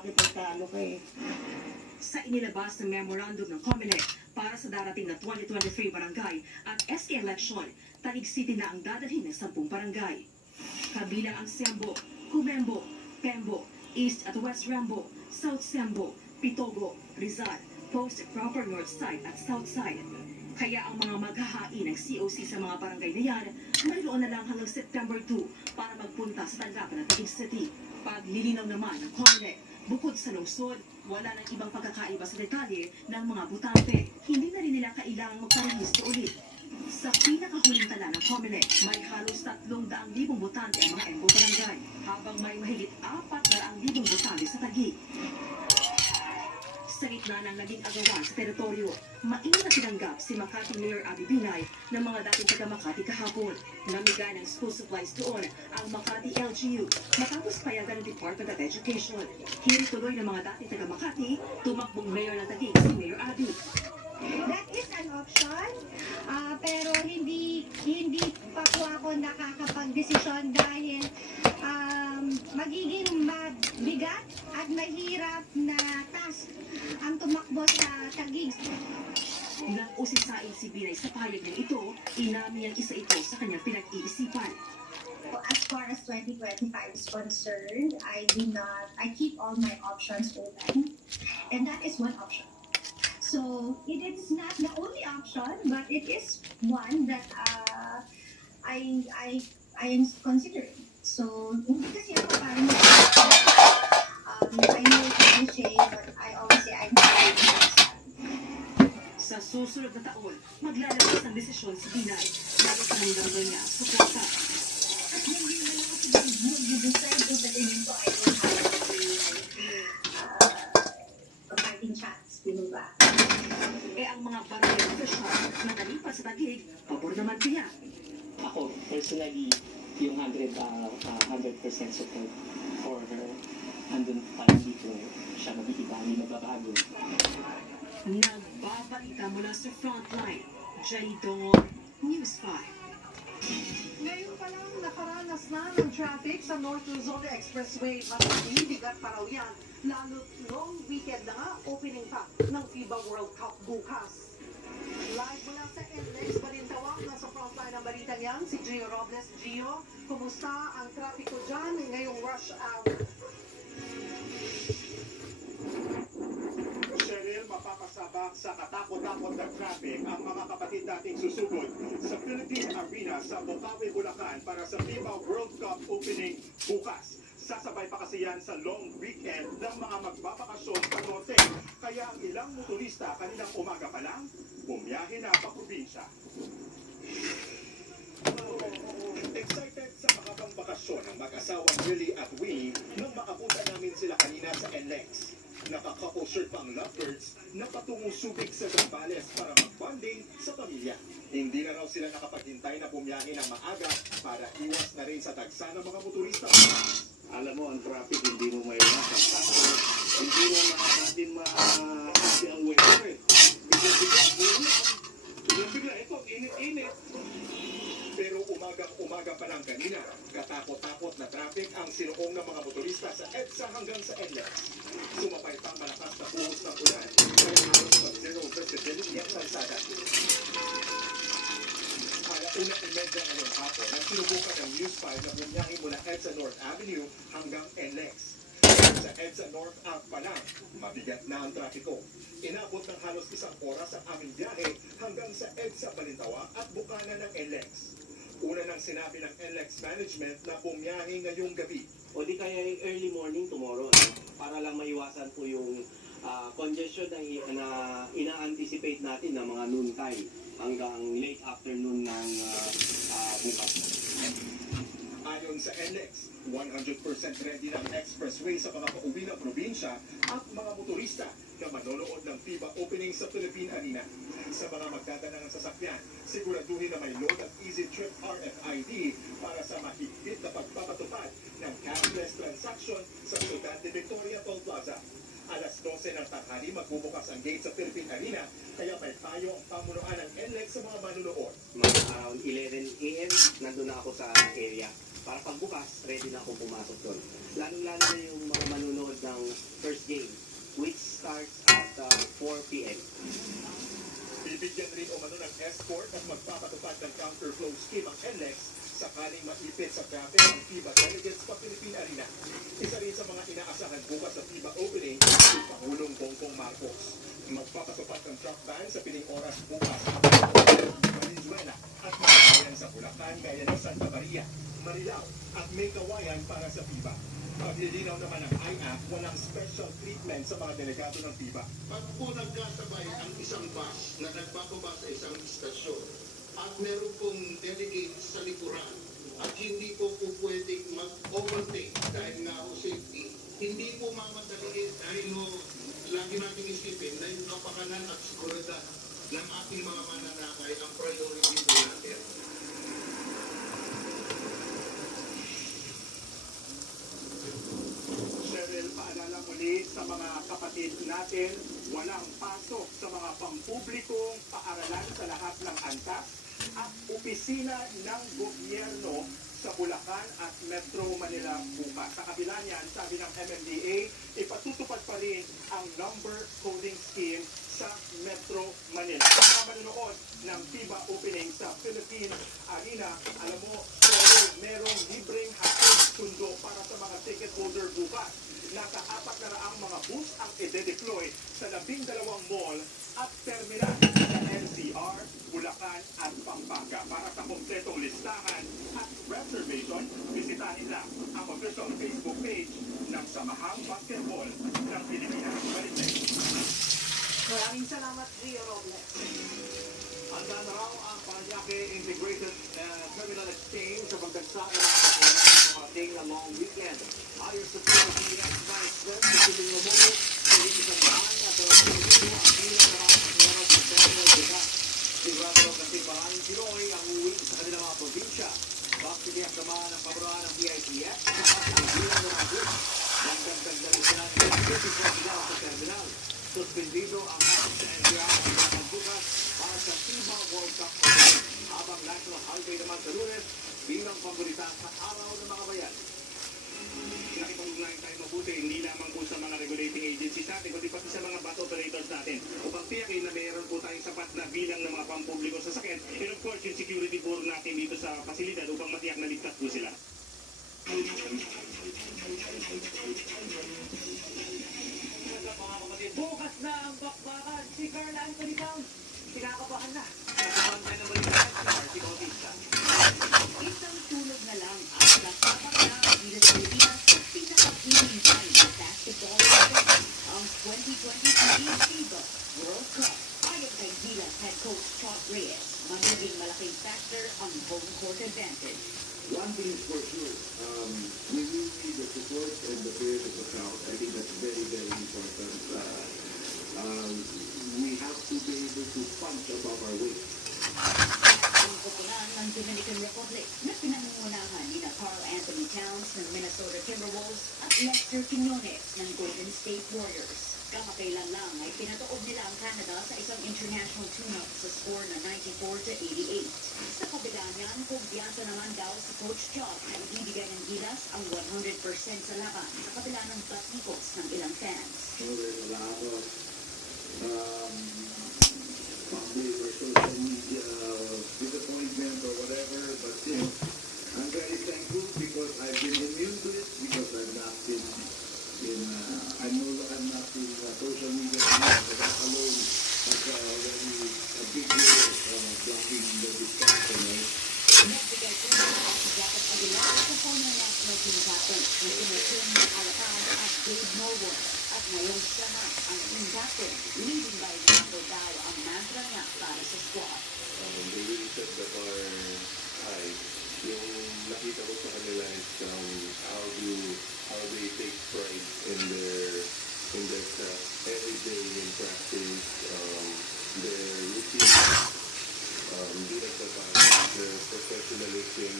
makipagtalo ka eh. Sa inilabas ng memorandum ng COMELEC para sa darating na 2023 barangay at SK election, Taguig City na ang dadalhin ng 10 barangay. Kabilang ang Sembo, Kumembo, Pembo, East at West Rambo, South Sembo, Pitogo, Rizal, Post Proper North Side at South Side. Kaya ang mga maghahain ng COC sa mga barangay na yan, mayroon na lang hanggang September 2 para magpunta sa tanggapan ng Taguig City. Paglilinaw naman ng COMELEC, bukod sa lungsod, wala nang ibang pagkakaiba sa detalye ng mga butante. Hindi na rin nila kailangang magparehistro ulit. Sa pinakahuling tala ng COMELEC, may halos 300,000 butante ang mga Embo barangay, habang may mahigit 400,000 butante sa Taguig. Sa gitna ng naging agawan sa teritoryo, mainit na tinanggap si Makati Mayor Abby Binay ng mga dating taga-Makati kahapon. Namigay ng school supplies doon ang Makati LGU matapos payagan ng Department of Education. Hiri tuloy ng mga dating taga-Makati, tumakbong mayor ng Taguig si Mayor Abby. That is an option, pero hindi pa po ako nakakapag-desisyon dahil magiging mabigat at mahirap na task ang tumakbo sa Taguig. Nang usisain si Binay sa payag ng ito, inamin niyang isa ito sa kanyang pinag-iisipan. As far as 2025 is concerned, I keep all my options open, and that is one option. So it is not the only option, but it is one that I am considering. So hindi kasi ako parang I know it's cliche, but I always say I'm trying to understand. Sa susunod na taon, maglalabas ng desisyon si Binay. Lalo sa hanggang niya, suporta. At hindi naman ako siguro mag-decide kung sabihin ko I don't have a fighting chance, di ba? Ang mga barangay official na nalipat sa Taguig, pabor naman kaya. Ako, personally, yung 100% support for her, andun pa, hindi ko siya mabigiba, hindi magbabago. Nagbabalita mula sa frontline, Jenny Dongon, News 5. Ngayon pa lang nakaranas na ng traffic sa North Luzon Expressway. Mabibigat pa raw yan, lalo long weekend na nga, opening pa ng FIBA World Cup bukas. Live mula sa NLEX, Balintawak, nasa frontline ng balitang yan, si Gio Robles. Gio, kumusta ang trapiko dyan ngayong rush hour? Cheryl, mapapasabak sa katakot-takot na traffic ang mga kapatid nating susugod sa Philippine Arena sa Bocaue, Bulacan para sa FIBA World Cup opening bukas. Sasabay pa kasi yan sa long weekend ng mga magbabakasyon sa norte. Kaya ang ilang motorista kanilang umaga pa lang, bumiyahe na pa probinsya. Excited sa makabang bakasyon ng mag-asawang Willie at Winnie nang makapunta namin sila kanina sa NLEX. Nakaka-couple shirt pang lovebirds na patungong Subic sa Zambales para mag-bonding sa pamilya. Hindi na raw sila nakapaghintay na bumiyahe ng maaga para iwas na rin sa tagsa ng mga motorista. Alam mo, ang traffic hindi mo maiwasan. Tapos, hindi mo natin masabi ang weather eh. Bigla, ito, init-init. Pero umaga pa lang kanina, katakot-takot na traffic ang sinuong ng mga motorista sa EDSA hanggang sa NLEX. Sumapay pang malakas na buhos ng ulan, kaya halos mag-zero visibility ang kalsada. Alauna imedya ngayong hapon ang sinubukan ng News 5 na bumiyahe mula EDSA North Avenue hanggang NLEX. Sa EDSA North Ave pa lang, mabigat na ang trapiko. Inabot ng halos 1 oras ang aming biyahe hanggang sa EDSA Balintawak at bukana ng NLEX. Una nang sinabi ng NLEX management na bumiyahe ngayong gabi. O di kaya early morning tomorrow, para lang maiwasan po yung congestion na ina-anticipate natin ng mga noontime hanggang late afternoon ng bukas. Ayon sa NLEX, 100% ready ng expressway sa mga pauwi ng probinsya at mga motorista na manonood ng FIBA opening sa Philippine Arena. Sa mga magdadala ng sasakyan, siguraduhin na may load at easy trip RFID para sa mahigpit na pagpapatupad ng cashless transaction sa Ciudad de Victoria Toll Plaza. Alas 12 ng tanghali magbubukas ang gate sa Philippine Arena, kaya may payo ang pamunuan ng NLEX sa mga manunood. Mga around 11 a.m. nandun na ako sa area. Para pagbukas, ready na ako pumasok doon. Lalo-lalo na yung mga manunood ng first magpapatupad ng counterflow scheme ang NLEX sakaling maipit sa traffic ang FIBA delegates sa Philippine Arena. Isa rin sa mga inaasahan bukas sa FIBA opening si Pangulong Bongbong Marcos. Magpapatupad ng truck ban sa piling oras bukas sa Valenzuela at mga bayan sa Bulacan gaya ng Santa Maria, Marilao at May Kawayan para sa FIBA. Paglilinaw naman ng IAC, walang special treatment sa mga delegado ng FIBA. Pag po nagkasabay ang isang bus na nagbababa sa isang istasyon at meron pong delegate sa likuran at hindi po pwedeng mag-overtake dahil nga ho safety, hindi po mamadali dahil ho lagi nating isipin na yung kapakanan at seguridad ng ating mga mananakay ang priority po natin. Cheryl, paalala muli sa mga kapatid natin, walang pasok sa mga pampublikong paaralan sa lahat ng antas at opisina ng gobyerno sa Bulacan at Metro Manila bukas. Sa kabila niyan, sabi ng MMDA, ipatutupad pa rin ang number coding scheme sa Metro Manila. Sa manunood ng FIBA opening sa Philippine Arena, alam mo, sorry, merong libreng hatid sundo para sa mga ticket holder bukas. Nasa 400 mga bus ang ide-deploy sa 12 mall at terminal sa NCR, Bulacan at Pampanga. Para sa kompletong listahan at reservation, bisitahin lang ang official Facebook page ng Samahang Basketball ng Pilipinas. Baliktad. Maraming salamat, Rio Robles. Handa na raw ang Paranaque Integrated Terminal Exchange sa pagdagsa ng mga kapunan sa ating long weekend. Ayon sa PNP Vice President Siling Romulo, pilit isang daan at pinagpito ang bilang ng mga kapunan sa terminal bukas. Sigurado raw kasi maraming Pinoy ang uwi sa kanilang mga probinsya. Bakit naman ang paboran ng PITF sa pagkakilang ng mga bus. Magdagdag na rin sila ng 24 sa terminal. Suspendido ang hapon sa NCR at bukas para sa FIBA World Cup opening, habang National Holiday naman sa Lunes bilang paborita sa araw ng mga bayan. Nakipag-ugnayan tayo mabuti, hindi lamang po sa mga regulating agencies natin, kundi pati sa mga bus operators natin. Upang tiyakin na mayroon po tayong sapat na bilang ng mga pampublikong sasakyan. And of course, yung security board natin dito sa pasilidad upang matiyak na ligtas po sila. Bukas na ang bakbakan si Carl Anthony Towns. Kinakabahan na. Nakabantay na balikan sa Marcy Bautista. Isang tulog na lang at nasapak na ang Gilas Pilipinas sa pinaka-pinintay na basketball event, ang 2023 FIBA World Cup. Ayon kay Gilas head coach Chot Reyes, magiging malaking factor ang home court advantage. One thing is for sure, we will need the support and the prayers of the crowd. I think that's very, very important. We have to be able to punch above our weight. Ang koponan ng Dominican Republic na pinangungunahan ni na Carl Anthony Towns ng Minnesota Timberwolves at Lester Quiñones ng Golden State Warriors. Kamakailan lang ay pinatuod nila ang Canada sa isang international tune-up sa score na 94-88. Sa kabila niyan, kumpiyansa naman daw si Coach Chot na ibibigay ng Gilas ang 100% sa laban sa kabila ng batikos ng ilang fans. There's a lot of public or social media disappointment or whatever, but still, I'm very thankful because I've been immune to it because I've not been I'm not in social media anymore, but that alone has already a big role blocking the discussion, right? Nagbigay po ng si Jacob Aguilar sa former national team captain na sinusun ng Alacant at Dave Norwood. At ngayon siya na ang team captain, leading by example daw ang mantra niya para sa squad. They really set the bar high. Yung nakita ko sa kanila is how they take pride in their craft. Every day in practice, their routine, their professionalism.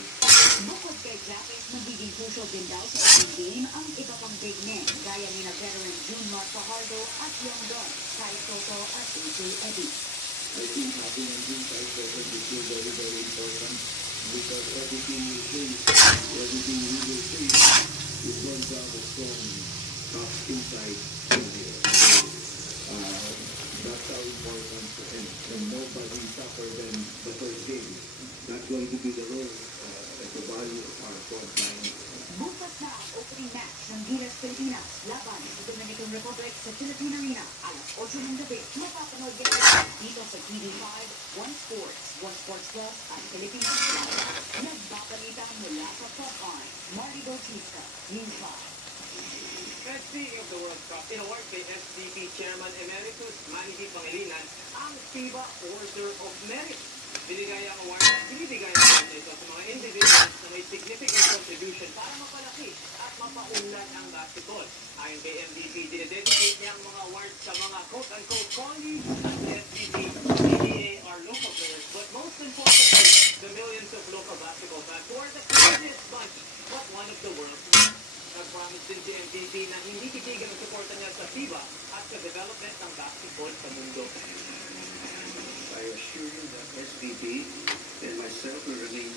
Bukod kay Jackets, magiging crucial din daw sa opening game ang iba pang big men gaya ni na veteran June Mark Fajardo at Young Don, Kai Soto at AJ Eddie. I think having a team fight person is still very, very important because everything we face is going to have a strong top inside in here. So, that's how important and nobody tougher than the first game. Not going to be the role at the value of our front line. Bukas na ang opening match ng Gilas Pilipinas laban sa Dominican Republic sa Philippine Arena. Alas 8 ng gabi, mapapanood yan dito sa TV5, One Sports, One Sports Plus at Philippines Live. Nagbabalita mula sa Top Line, Marty Bautista, News 5. And speaking of the World Cup, inaward kay SBP Chairman Emeritus Manny D. Pangilinan ang FIBA Order of Merit. Binigay ang award at binibigay ang award ito sa mga individuals na may significant contribution para mapalaki at mapaunlad ang basketball. Ayon kay MDP, dinededicate niya ang mga awards sa mga quote-unquote colleagues at the SBP, PBA are local players, but most importantly, the millions of local basketball fans who are the craziest bunch but one of the world's best. Nag-promise din si MVP na hindi titigil ang suporta niya sa FIBA at sa development ng basketball sa mundo. I assure you that SBP and myself will remain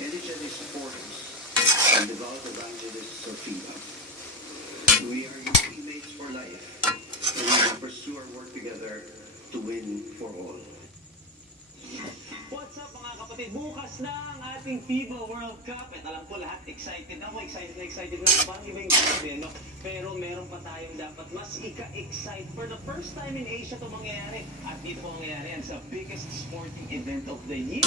diligent supporters and devout evangelists of FIBA. We are your teammates for life, and we will pursue our work together to win for all. What's up mga kapatid? Bukas na ang ating FIBA World Cup. At alam ko lahat excited ako. Excited na parang ibang sabihin, no? Pero meron pa tayong dapat mas ika-excite. For the first time in Asia ito mangyayari. At dito po mangyayari yan sa biggest sporting event of the year.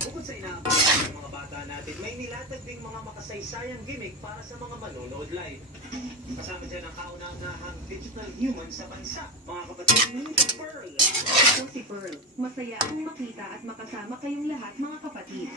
Bukod sa inaabangan ng mga bata natin, may nilatag ding mga makasaysayang gimmick para sa mga manonood live. Kasama dyan ang kauna-unahang digital human sa bansa. Mga kapatid, ni Pearl. Ako si Pearl. Masaya akong makita at makasama kayong lahat mga kapatid.